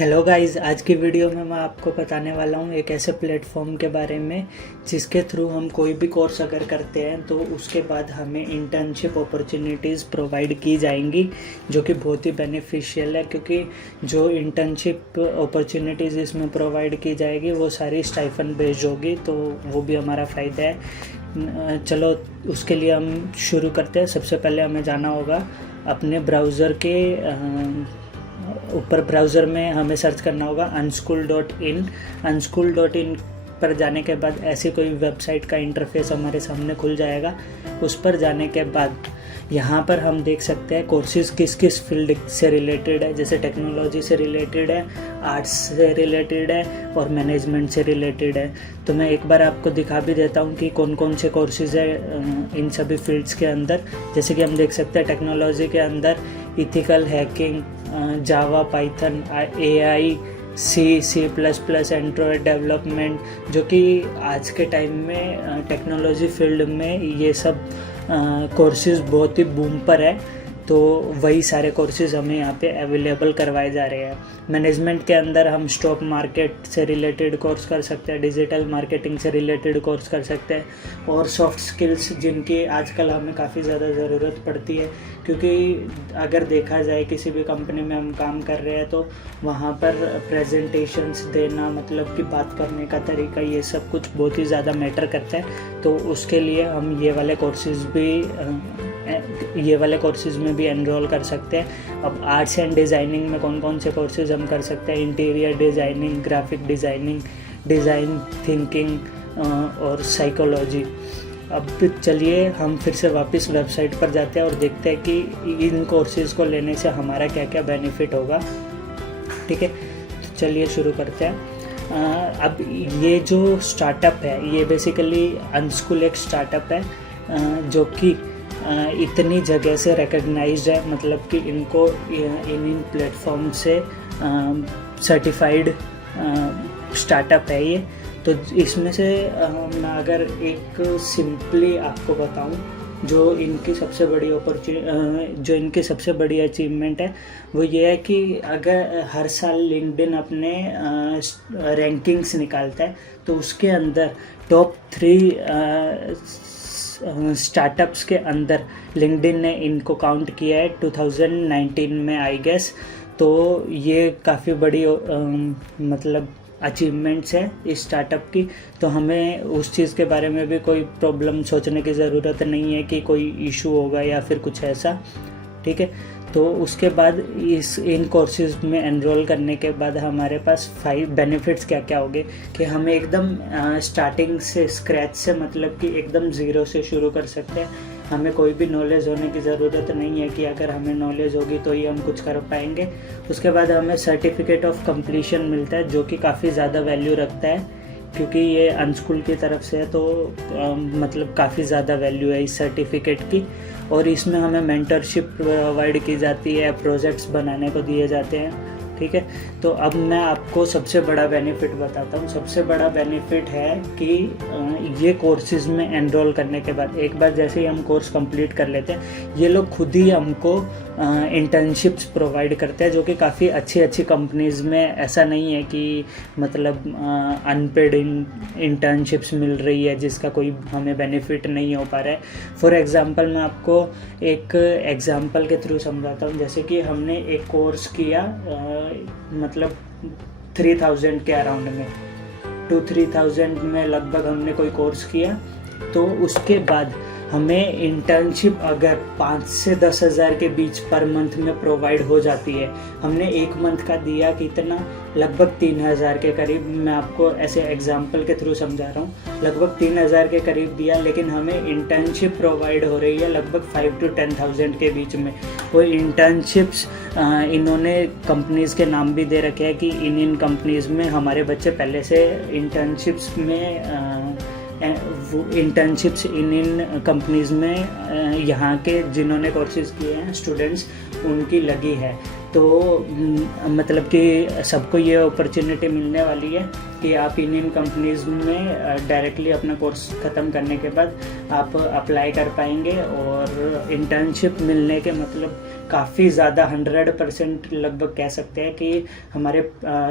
Hello guys, आज की video में मैं आपको बताने वाला हूँ एक ऐसे प्लेटफॉर्म के बारे में जिसके थ्रू हम कोई भी कोर्स अगर करते हैं तो उसके बाद हमें इंटर्नशिप अपॉर्चुनिटीज़ प्रोवाइड की जाएंगी, जो कि बहुत ही बेनिफिशियल है। क्योंकि जो इंटर्नशिप अपॉर्चुनिटीज़ इसमें प्रोवाइड की जाएगी वो सारी स्टाइफन बेस्ड होगी, तो वो भी हमारा फ़ायदा है। चलो उसके लिए हम शुरू करते हैं। सबसे पहले हमें जाना होगा अपने ब्राउज़र के ऊपर। ब्राउज़र में हमें सर्च करना होगा unschool.in। unschool.in पर जाने के बाद ऐसी कोई वेबसाइट का इंटरफेस हमारे सामने खुल जाएगा। उस पर जाने के बाद यहाँ पर हम देख सकते हैं कोर्सेज़ किस किस फील्ड से रिलेटेड है। जैसे टेक्नोलॉजी से रिलेटेड है, आर्ट्स से रिलेटेड है और मैनेजमेंट से रिलेटेड है। तो मैं एक बार आपको दिखा भी देता हूँ कि कौन कौन से कोर्सेज़ है इन सभी फील्ड्स के अंदर। जैसे कि हम देख सकते हैं टेक्नोलॉजी के अंदर ethical hacking, Java, Python, AI, C++, Android development, जो कि आज के टाइम में टेक्नोलॉजी फील्ड में ये सब कोर्सेज़ बहुत ही बूम पर है। तो वही सारे कोर्सेज़ हमें यहाँ पे अवेलेबल करवाए जा रहे हैं। मैनेजमेंट के अंदर हम स्टॉक मार्केट से रिलेटेड कोर्स कर सकते हैं, डिजिटल मार्केटिंग से रिलेटेड कोर्स कर सकते हैं, और सॉफ्ट स्किल्स जिनकी आजकल हमें काफ़ी ज़्यादा ज़रूरत पड़ती है। क्योंकि अगर देखा जाए किसी भी कंपनी में हम काम कर रहे हैं तो वहाँ पर प्रेजेंटेशंस देना, मतलब कि बात करने का तरीका, ये सब कुछ बहुत ही ज़्यादा मैटर करता है। तो उसके लिए हम ये वाले कोर्सेज़ में भी एनरोल कर सकते हैं। अब आर्ट्स एंड डिज़ाइनिंग में कौन कौन से कोर्सेज़ हम कर सकते हैं? Interior designing, graphic designing, design thinking और साइकोलॉजी। अब चलिए हम फिर से वापस वेबसाइट पर जाते हैं और देखते हैं कि इन कोर्सेज़ को लेने से हमारा क्या क्या बेनिफिट होगा। ठीक है, तो चलिए शुरू करते हैं। अब ये जो स्टार्टअप है, ये बेसिकली अनस्कूल एक स्टार्टअप है जो कि इतनी जगह से रिकग्नाइज्ड है, मतलब कि इनको इन प्लेटफॉर्म से सर्टिफाइड स्टार्टप है ये। तो इसमें से मैं अगर एक सिंपली आपको बताऊं, जो इनकी सबसे बड़ी अचीवमेंट है वो ये है कि अगर हर साल लिंक्डइन अपने रैंकिंग्स निकालता है तो उसके अंदर टॉप 3 स्टार्टअप्स के अंदर लिंक्डइन ने इनको काउंट किया है 2019 में, आई गेस। तो ये काफ़ी बड़ी मतलब अचीवमेंट्स है इस स्टार्टअप की। तो हमें उस चीज़ के बारे में भी कोई प्रॉब्लम सोचने की ज़रूरत नहीं है कि कोई इशू होगा या फिर कुछ ऐसा। ठीक है, तो उसके बाद इन कोर्सेज़ में एनरोल करने के बाद हमारे पास 5 बेनिफिट्स क्या क्या होंगे कि हमें एकदम स्टार्टिंग से, स्क्रैच से, मतलब कि एकदम ज़ीरो से शुरू कर सकते हैं। हमें कोई भी नॉलेज होने की ज़रूरत नहीं है कि अगर हमें नॉलेज होगी तो ही हम कुछ कर पाएंगे। उसके बाद हमें सर्टिफिकेट ऑफ कंप्लीशन मिलता है, जो कि काफ़ी ज़्यादा वैल्यू रखता है क्योंकि ये अनस्कूल की तरफ से है। तो मतलब काफ़ी ज़्यादा वैल्यू है इस सर्टिफिकेट की। और इसमें हमें मेंटरशिप प्रोवाइड की जाती है, प्रोजेक्ट्स बनाने को दिए जाते हैं। ठीक है, तो अब मैं आपको सबसे बड़ा बेनिफिट बताता हूँ। सबसे बड़ा बेनिफिट है कि ये कोर्सेज़ में एनरोल करने के बाद, एक बार जैसे ही हम कोर्स कंप्लीट कर लेते हैं, ये लोग खुद ही हमको इंटर्नशिप्स प्रोवाइड करते हैं, जो कि काफ़ी अच्छी कंपनीज़ में। ऐसा नहीं है कि मतलब अनपेड इंटर्नशिप्स मिल रही है जिसका कोई हमें बेनिफिट नहीं हो पा रहा है। फॉर एग्ज़ाम्पल मैं आपको एक एग्ज़ाम्पल के थ्रू समझाता हूँ। जैसे कि हमने एक कोर्स किया मतलब 3000 के अराउंड में, 2-3,000 में लगभग हमने कोई कोर्स किया। तो उसके बाद हमें इंटर्नशिप अगर 5 से 10 हज़ार के बीच पर मंथ में प्रोवाइड हो जाती है। हमने एक मंथ का दिया कितना, लगभग 3,000 के करीब। मैं आपको ऐसे एग्जांपल के थ्रू समझा रहा हूँ, लगभग 3,000 के करीब दिया, लेकिन हमें इंटर्नशिप प्रोवाइड हो रही है लगभग 5 to 10,000 के बीच में। वो इंटर्नशिप्स इन्होंने कंपनीज़ के नाम भी दे रखे हैं कि इन कंपनीज़ में हमारे बच्चे पहले से इंटर्नशिप्स इन कंपनीज़ में यहाँ के जिन्होंने कोर्सेज़ किए हैं स्टूडेंट्स, उनकी लगी है। तो मतलब कि सबको ये अपॉर्चुनिटी मिलने वाली है कि आप इन कंपनीज़ में डायरेक्टली अपना कोर्स ख़त्म करने के बाद आप अप्लाई कर पाएंगे। और इंटर्नशिप मिलने के मतलब काफ़ी ज़्यादा 100% लगभग कह सकते हैं कि हमारे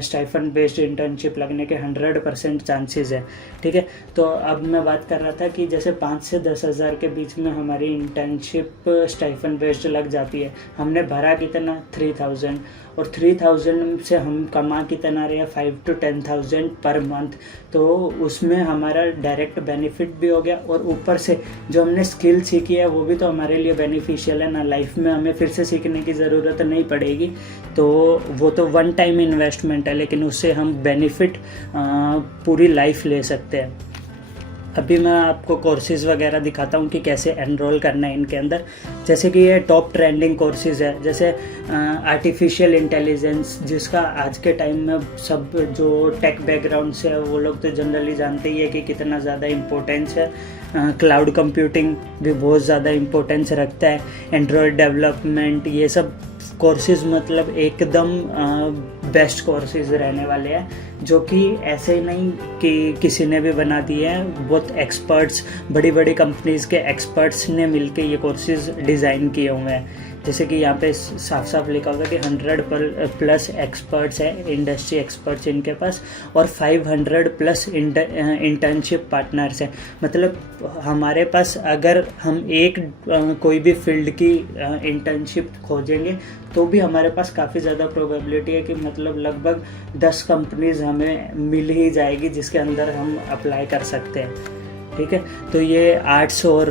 स्टाइफंड बेस्ड इंटर्नशिप लगने के 100% चांसेस है। ठीक है, तो अब मैं बात कर रहा था कि जैसे 5 से 10 हज़ार के बीच में हमारी इंटर्नशिप स्टाइफंड बेस्ड लग जाती है। हमने भरा कितना 3000, और 3000 से हम कमा कितना रहे 5 to 10,000 पर मंथ। तो उसमें हमारा डायरेक्ट बेनिफिट भी हो गया, और ऊपर से जो हमने स्किल सीखी है वो भी तो हमारे लिए बेनिफिशियल है ना। लाइफ में हमें फिर से सीखने की ज़रूरत नहीं पड़ेगी, तो वो तो वन टाइम इन्वेस्टमेंट है, लेकिन उससे हम बेनिफिट पूरी लाइफ ले सकते हैं। अभी मैं आपको कोर्सेज़ वगैरह दिखाता हूँ कि कैसे एनरोल करना है इनके अंदर। जैसे कि ये टॉप ट्रेंडिंग कोर्सेज़ है, जैसे आर्टिफिशियल इंटेलिजेंस, जिसका आज के टाइम में सब जो टेक बैकग्राउंड से है वो लोग तो जनरली जानते ही है कि कितना ज़्यादा इम्पोर्टेंस है। क्लाउड कंप्यूटिंग भी बहुत ज़्यादा इम्पोर्टेंस रखता है। एंड्रॉयड डेवलपमेंट, ये सब कोर्सेज़ मतलब एकदम बेस्ट कोर्सेज़ रहने वाले हैं, जो कि ऐसे ही नहीं कि किसी ने भी बना दिए हैं। बहुत एक्सपर्ट्स, बड़ी बड़ी कंपनीज़ के एक्सपर्ट्स ने मिलके ये कोर्सेज़ डिज़ाइन किए हुए हैं। जैसे कि यहाँ पे साफ साफ लिखा होगा कि 100+ एक्सपर्ट्स हैं, इंडस्ट्री एक्सपर्ट्स इनके पास, और 500+ इंटर्नशिप पार्टनर्स हैं। मतलब हमारे पास अगर हम एक कोई भी फील्ड की इंटर्नशिप खोजेंगे तो भी हमारे पास काफ़ी ज़्यादा प्रोबेबिलिटी है कि मतलब लगभग 10 कंपनीज़ हमें मिल ही जाएगी जिसके अंदर हम अप्लाई कर सकते हैं। ठीक है, तो ये आर्ट्स और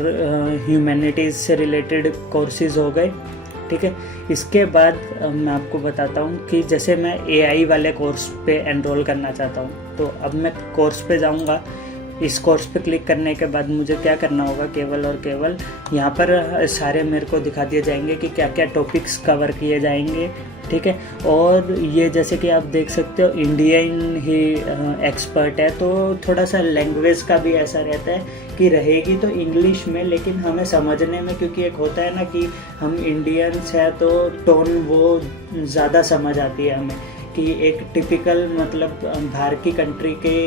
ह्यूमैनिटीज़ से रिलेटेड कोर्सेज़ हो गए। ठीक है, इसके बाद मैं आपको बताता हूँ कि जैसे मैं AI वाले कोर्स पे एनरोल करना चाहता हूँ, तो अब मैं कोर्स पे जाऊँगा। इस कोर्स पे क्लिक करने के बाद मुझे क्या करना होगा, केवल और केवल यहाँ पर सारे मेरे को दिखा दिए जाएंगे कि क्या क्या टॉपिक्स कवर किए जाएंगे। ठीक है, और ये जैसे कि आप देख सकते हो इंडियन ही एक्सपर्ट है, तो थोड़ा सा लैंग्वेज का भी ऐसा रहता है कि रहेगी तो इंग्लिश में, लेकिन हमें समझने में, क्योंकि एक होता है ना कि हम इंडियंस हैं तो टोन वो ज़्यादा समझ आती है हमें, कि एक टिपिकल मतलब बाहर की कंट्री के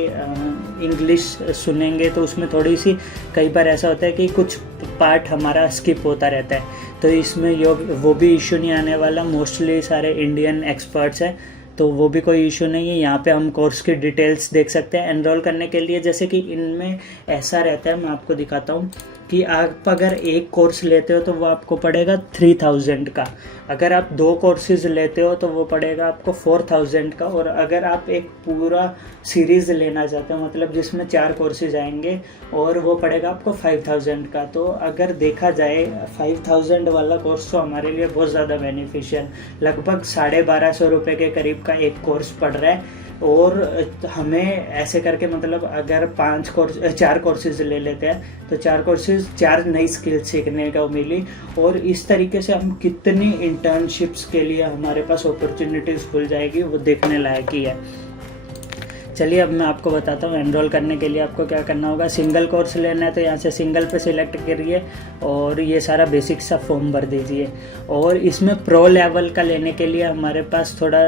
इंग्लिश सुनेंगे तो उसमें थोड़ी सी कई बार ऐसा होता है कि कुछ पार्ट हमारा स्किप होता रहता है। तो इसमें वो भी इशू नहीं आने वाला, मोस्टली सारे इंडियन एक्सपर्ट्स हैं, तो वो भी कोई इशू नहीं है। यहाँ पे हम कोर्स की डिटेल्स देख सकते हैं एनरोल करने के लिए। जैसे कि इनमें ऐसा रहता है, मैं आपको दिखाता हूँ कि आप अगर एक कोर्स लेते हो तो वो आपको पड़ेगा 3000 का, अगर आप 2 कोर्सेज लेते हो तो वो पड़ेगा आपको 4000 का, और अगर आप एक पूरा सीरीज़ लेना चाहते हो मतलब जिसमें 4 कोर्सेज आएंगे और वो पड़ेगा आपको 5000 का। तो अगर देखा जाए 5000 वाला कोर्स तो हमारे लिए बहुत ज़्यादा बेनिफिशियल, लगभग 1250 रुपये के करीब का एक कोर्स पड़ रहा है। और हमें ऐसे करके मतलब अगर 4 कोर्सेज ले लेते हैं तो 4 कोर्सेज 4 नई स्किल सीखने को मिली, और इस तरीके से हम कितनी इंटर्नशिप्स के लिए हमारे पास अपॉर्चुनिटीज़ खुल जाएगी वो देखने लायक ही है। चलिए अब मैं आपको बताता हूँ एनरोल करने के लिए आपको क्या करना होगा। सिंगल कोर्स लेना है तो यहाँ से सिंगल पे सिलेक्ट करिए और ये सारा बेसिक सा फॉर्म भर दीजिए। और इसमें प्रो लेवल का लेने के लिए हमारे पास थोड़ा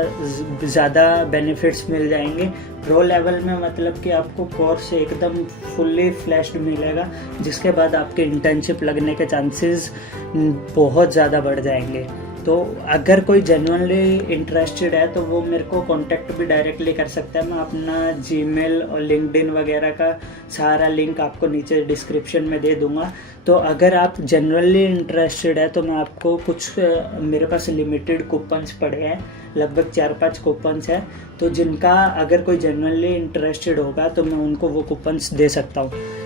ज़्यादा बेनिफिट्स मिल जाएंगे। प्रो लेवल में मतलब कि आपको कोर्स एकदम फुल्ली फ्लैश्ड मिलेगा, जिसके बाद आपके इंटर्नशिप लगने के चांसेस बहुत ज़्यादा बढ़ जाएंगे। तो अगर कोई जेन्युइनली इंटरेस्टेड है तो वो मेरे को कांटेक्ट भी डायरेक्टली कर सकता है। मैं अपना जीमेल और लिंक्डइन वगैरह का सारा लिंक आपको नीचे डिस्क्रिप्शन में दे दूंगा। तो अगर आप जेन्युइनली इंटरेस्टेड है तो मैं आपको कुछ मेरे पास लिमिटेड कूपन्स पड़े हैं, लगभग 4-5 कूपन्स हैं, तो जिनका अगर कोई जेन्युइनली इंटरेस्टेड होगा तो मैं उनको वो कूपन्स दे सकता हूँ।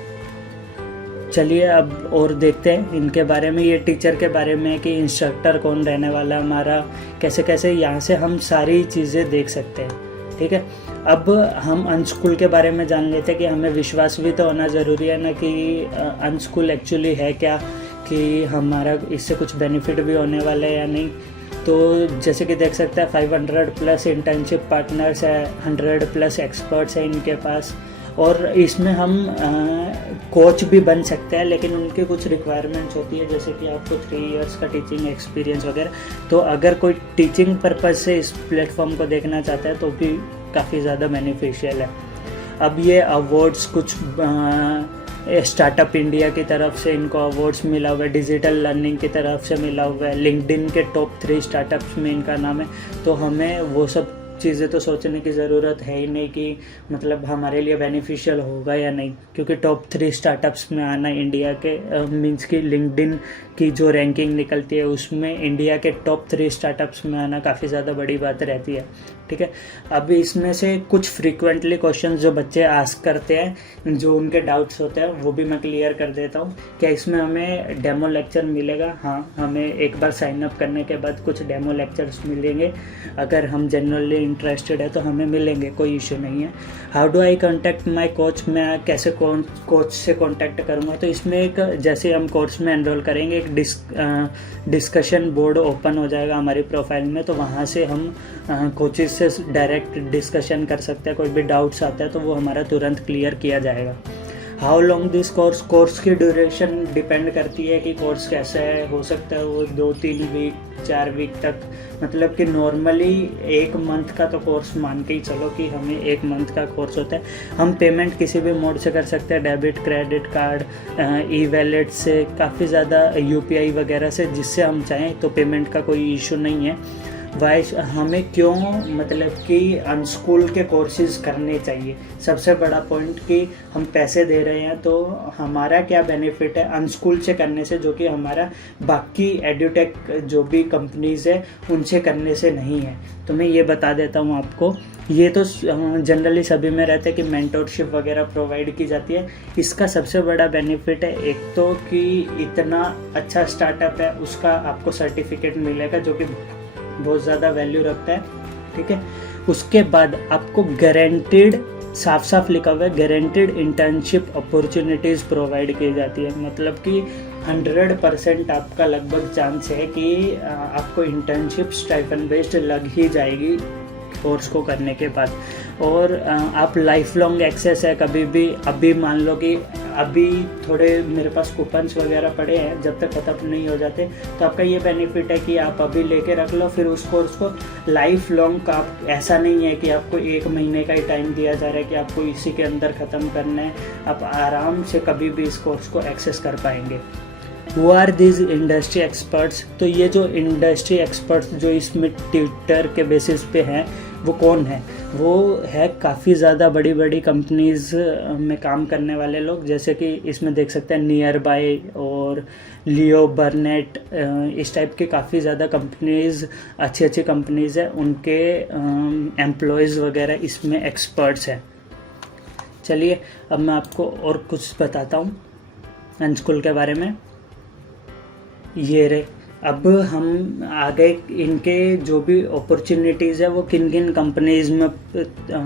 चलिए अब और देखते हैं इनके बारे में। ये टीचर के बारे में कि इंस्ट्रक्टर कौन रहने वाला हमारा, कैसे कैसे यहाँ से हम सारी चीज़ें देख सकते हैं। ठीक है, अब हम अनस्कूल के बारे में जान लेते हैं कि हमें विश्वास भी तो होना ज़रूरी है ना कि अनस्कूल एक्चुअली है क्या, कि हमारा इससे कुछ बेनिफिट भी होने वाला है या नहीं। तो जैसे कि देख सकते हैं 500+ इंटर्नशिप पार्टनर्स है, 100+ एक्सपर्ट्स हैं इनके पास, और इसमें हम कोच भी बन सकते हैं, लेकिन उनके कुछ रिक्वायरमेंट्स होती है, जैसे कि आपको 3 इयर्स का टीचिंग एक्सपीरियंस वगैरह। तो अगर कोई टीचिंग पर्पज़ से इस प्लेटफॉर्म को देखना चाहता है तो भी काफ़ी ज़्यादा बेनिफिशियल है। अब ये अवार्ड्स कुछ स्टार्टअप इंडिया की तरफ से इनको अवार्ड्स मिला हुआ है, डिजिटल लर्निंग की तरफ से मिला हुआ है, लिंक्डइन के टॉप 3 स्टार्टअप्स में इनका नाम है। तो हमें वो सब चीज़ें तो सोचने की ज़रूरत है ही नहीं कि मतलब हमारे लिए बेनिफिशियल होगा या नहीं, क्योंकि टॉप 3 स्टार्टअप्स में आना इंडिया के मींस की लिंक्डइन की जो रैंकिंग निकलती है उसमें इंडिया के टॉप 3 स्टार्टअप्स में आना काफ़ी ज़्यादा बड़ी बात रहती है। ठीक है, अब इसमें से कुछ फ्रीक्वेंटली क्वेश्चंस जो बच्चे आस्क करते हैं, जो उनके डाउट्स होते हैं, वो भी मैं क्लियर कर देता हूँ। क्या इसमें हमें डेमो लेक्चर मिलेगा? हाँ, हमें एक बार साइन अप करने के बाद कुछ डेमो लेक्चर्स मिलेंगे। अगर हम जनरली इंटरेस्टेड है तो हमें मिलेंगे, कोई इशू नहीं है। How do eye contact my coach? मैं कैसे कोच से कॉन्टैक्ट करूँगा? तो इसमें एक, जैसे हम कोर्स में एनरोल करेंगे, एक डिस्कशन बोर्ड ओपन हो जाएगा हमारी प्रोफाइल में, तो वहाँ से हम कोचेस से डायरेक्ट डिस्कशन कर सकते हैं। कोई भी डाउट्स आता है तो वो हमारा तुरंत क्लियर किया जाएगा। हाउ लॉन्ग दिस कोर्स की ड्यूरेशन डिपेंड करती है कि कोर्स कैसा है। हो सकता है वो 2-3 वीक 4 वीक तक, मतलब कि नॉर्मली 1 मंथ का तो कोर्स मान के ही चलो कि हमें 1 मंथ का कोर्स होता है। हम पेमेंट किसी भी मोड से कर सकते हैं, डेबिट, क्रेडिट कार्ड, ई वैलेट से, काफ़ी ज़्यादा UPI वगैरह से, जिससे हम चाहें तो पेमेंट का कोई इशू नहीं है। हमें क्यों मतलब कि अनस्कूल के कोर्सेज करने चाहिए? सबसे बड़ा पॉइंट कि हम पैसे दे रहे हैं तो हमारा क्या बेनिफिट है अनस्कूल से करने से, जो कि हमारा बाकी एड्यूटेक जो भी कंपनीज़ है उनसे करने से नहीं है। तो मैं ये बता देता हूँ आपको। ये तो जनरली सभी में रहता है कि मेंटोरशिप वगैरह प्रोवाइड की जाती है। इसका सबसे बड़ा बेनिफिट है एक तो कि इतना अच्छा स्टार्टअप है, उसका आपको सर्टिफिकेट मिलेगा जो कि बहुत ज़्यादा वैल्यू रखता है। ठीक है, उसके बाद आपको गारंटीड, साफ साफ लिखा हुआ है, गारंटीड इंटर्नशिप अपॉर्चुनिटीज़ प्रोवाइड की जाती है। मतलब कि 100% आपका लगभग चांस है कि आपको इंटर्नशिप स्टाइपेंड बेस्ड लग ही जाएगी कोर्स को करने के बाद। और आप लाइफ लॉन्ग एक्सेस है, कभी भी, अभी मान लो कि अभी थोड़े मेरे पास कूपन्स वगैरह पड़े हैं, जब तक खत्म नहीं हो जाते तो आपका ये बेनिफिट है कि आप अभी लेके रख लो, फिर उस कोर्स को लाइफ लॉन्ग का, आप ऐसा नहीं है कि आपको 1 महीने का ही टाइम दिया जा रहा है कि आपको इसी के अंदर ख़त्म करना है। आप आराम से कभी भी इस कोर्स को एक्सेस कर पाएंगे। Who are these industry experts? तो ये जो इंडस्ट्री एक्सपर्ट्स जो इसमें ट्विटर के बेसिस पे हैं, वो कौन है? वो है काफ़ी ज़्यादा बड़ी बड़ी कंपनीज़ में काम करने वाले लोग, जैसे कि इसमें देख सकते हैं नियर बाय और लियो बर्नेट, इस टाइप के काफ़ी ज़्यादा कंपनीज़, अच्छी अच्छी कंपनीज़ है, उनके एम्प्लॉयज़ वगैरह इसमें एक्सपर्ट्स हैं। चलिए अब मैं आपको और कुछ बताता हूँ अनस्कूल के बारे में। ये रे, अब हम आगे इनके जो भी अपॉर्चुनिटीज़ है वो किन किन कंपनीज़ में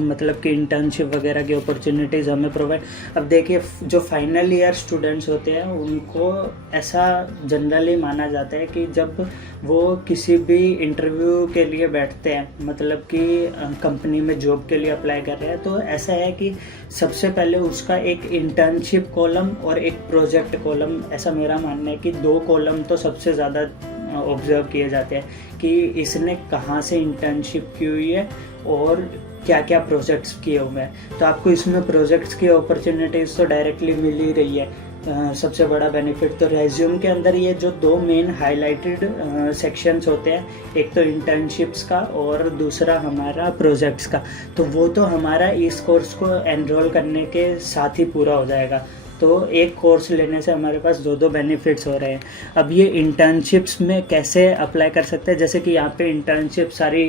मतलब कि इंटर्नशिप वगैरह की अपॉर्चुनिटीज़ हमें प्रोवाइड। अब देखिए, जो फाइनल ईयर स्टूडेंट्स होते हैं उनको ऐसा जनरली माना जाता है कि जब वो किसी भी इंटरव्यू के लिए बैठते हैं, मतलब कि कंपनी में जॉब के लिए अप्लाई कर रहे हैं, तो ऐसा है कि सबसे पहले उसका एक इंटर्नशिप कॉलम और एक प्रोजेक्ट कॉलम, ऐसा मेरा मानना है कि 2 कॉलम तो सबसे ज़्यादा ऑब्जर्व किए जाते हैं कि इसने कहाँ से इंटर्नशिप की हुई है और क्या क्या प्रोजेक्ट्स किए हुए हैं। तो आपको इसमें प्रोजेक्ट्स की अपॉर्चुनिटीज़ तो डायरेक्टली मिल ही रही है। सबसे बड़ा बेनिफिट तो रेज्यूम के अंदर ये जो 2 मेन हाईलाइटेड सेक्शंस होते हैं, एक तो इंटर्नशिप्स का और दूसरा हमारा प्रोजेक्ट्स का, तो वो तो हमारा इस कोर्स को एनरोल करने के साथ ही पूरा हो जाएगा। तो एक कोर्स लेने से हमारे पास 2 बेनिफिट्स हो रहे हैं। अब ये इंटर्नशिप्स में कैसे अप्लाई कर सकते हैं? जैसे कि यहाँ पे इंटर्नशिप सारी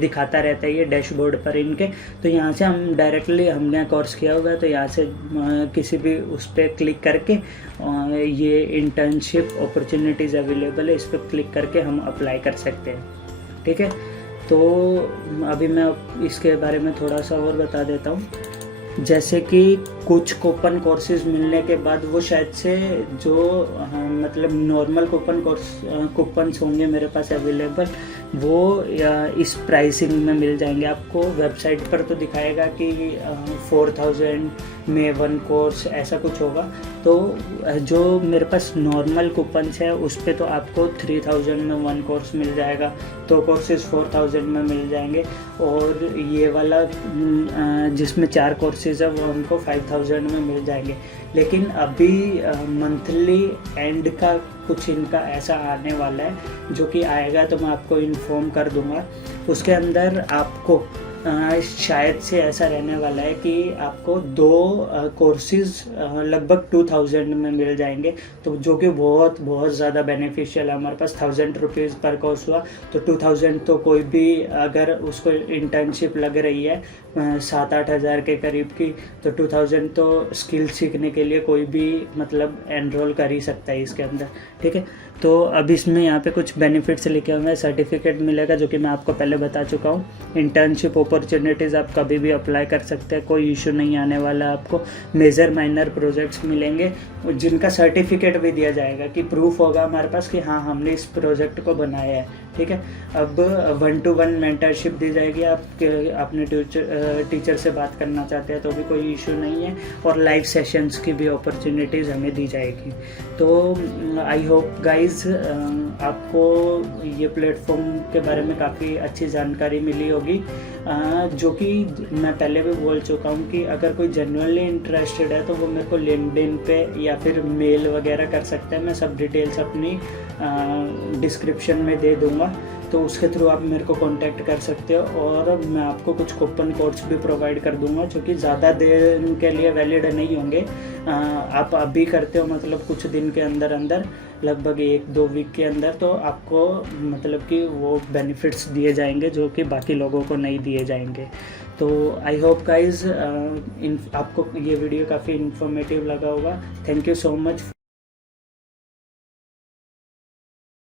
दिखाता रहता है ये डैशबोर्ड पर इनके, तो यहाँ से हम डायरेक्टली, हमने कोर्स किया होगा तो यहाँ से किसी भी उस पर क्लिक करके ये इंटर्नशिप अपॉर्चुनिटीज़ अवेलेबल है, इस पर क्लिक करके हम अप्लाई कर सकते हैं। ठीक है, तो अभी मैं इसके बारे में थोड़ा सा और बता देता हूँ। जैसे कि कुछ कूपन कोर्सेज मिलने के बाद वो शायद से जो मतलब नॉर्मल कूपन्स होंगे मेरे पास अवेलेबल, वो इस प्राइसिंग में मिल जाएंगे आपको। वेबसाइट पर तो दिखाएगा कि 4000 में 1 कोर्स ऐसा कुछ होगा, तो जो मेरे पास नॉर्मल कूपन्स है उस पे तो आपको 3000 में 1 कोर्स मिल जाएगा, 2 कोर्सेज 4000 में मिल जाएंगे, और ये वाला जिसमें 4 कोर्सेज है वो हमको 5000 में मिल जाएंगे। लेकिन अभी मंथली एंड का कुछ इनका ऐसा आने वाला है जो कि आएगा तो मैं आपको इन्फॉर्म कर दूंगा। उसके अंदर आपको शायद से ऐसा रहने वाला है कि आपको 2 कोर्सेज लगभग 2000 में मिल जाएंगे, तो जो कि बहुत ज़्यादा बेनिफिशियल है। हमारे पास 1000 रुपीज़ पर कोर्स हुआ तो 2000 तो कोई भी अगर उसको इंटर्नशिप लग रही है 7-8 हज़ार के करीब की, तो 2000 तो स्किल सीखने के लिए कोई भी मतलब एनरोल कर ही सकता है इसके अंदर, ठीक है। तो अब इसमें यहाँ पे कुछ बेनिफिट्स लिखे हुए हैं। सर्टिफिकेट मिलेगा जो कि मैं आपको पहले बता चुका हूँ। इंटर्नशिप अपॉर्चुनिटीज़ आप कभी भी अप्लाई कर सकते हैं, कोई इशू नहीं आने वाला। आपको मेजर माइनर प्रोजेक्ट्स मिलेंगे जिनका सर्टिफिकेट भी दिया जाएगा कि प्रूफ होगा हमारे पास कि हाँ हमने इस प्रोजेक्ट को बनाया है, ठीक है। अब 1-to-1 मेंटरशिप दी जाएगी। आप अपने टीचर से बात करना चाहते हैं तो भी कोई इशू नहीं है, और लाइव सेशंस की भी अपॉर्चुनिटीज़ हमें दी जाएगी। तो आई होप गाइस आपको ये प्लेटफॉर्म के बारे में काफ़ी अच्छी जानकारी मिली होगी, जो कि मैं पहले भी बोल चुका हूँ कि अगर कोई जेन्युइनली इंटरेस्टेड है तो वो मेरे को लिंक्डइन पे या फिर मेल वगैरह कर सकते हैं। मैं सब डिटेल्स अपनी डिस्क्रिप्शन में दे दूँगा, तो उसके थ्रू आप मेरे को कांटेक्ट कर सकते हो, और मैं आपको कुछ कूपन कोड्स भी प्रोवाइड कर दूंगा जो कि ज़्यादा देर के लिए वैलिड नहीं होंगे। आप अभी करते हो मतलब कुछ दिन के अंदर अंदर, लगभग 1-2 वीक के अंदर, तो आपको मतलब कि वो बेनिफिट्स दिए जाएंगे जो कि बाकी लोगों को नहीं दिए जाएंगे। तो आई होप गाइज आपको ये वीडियो काफ़ी इन्फॉर्मेटिव लगा होगा। Thank you so much.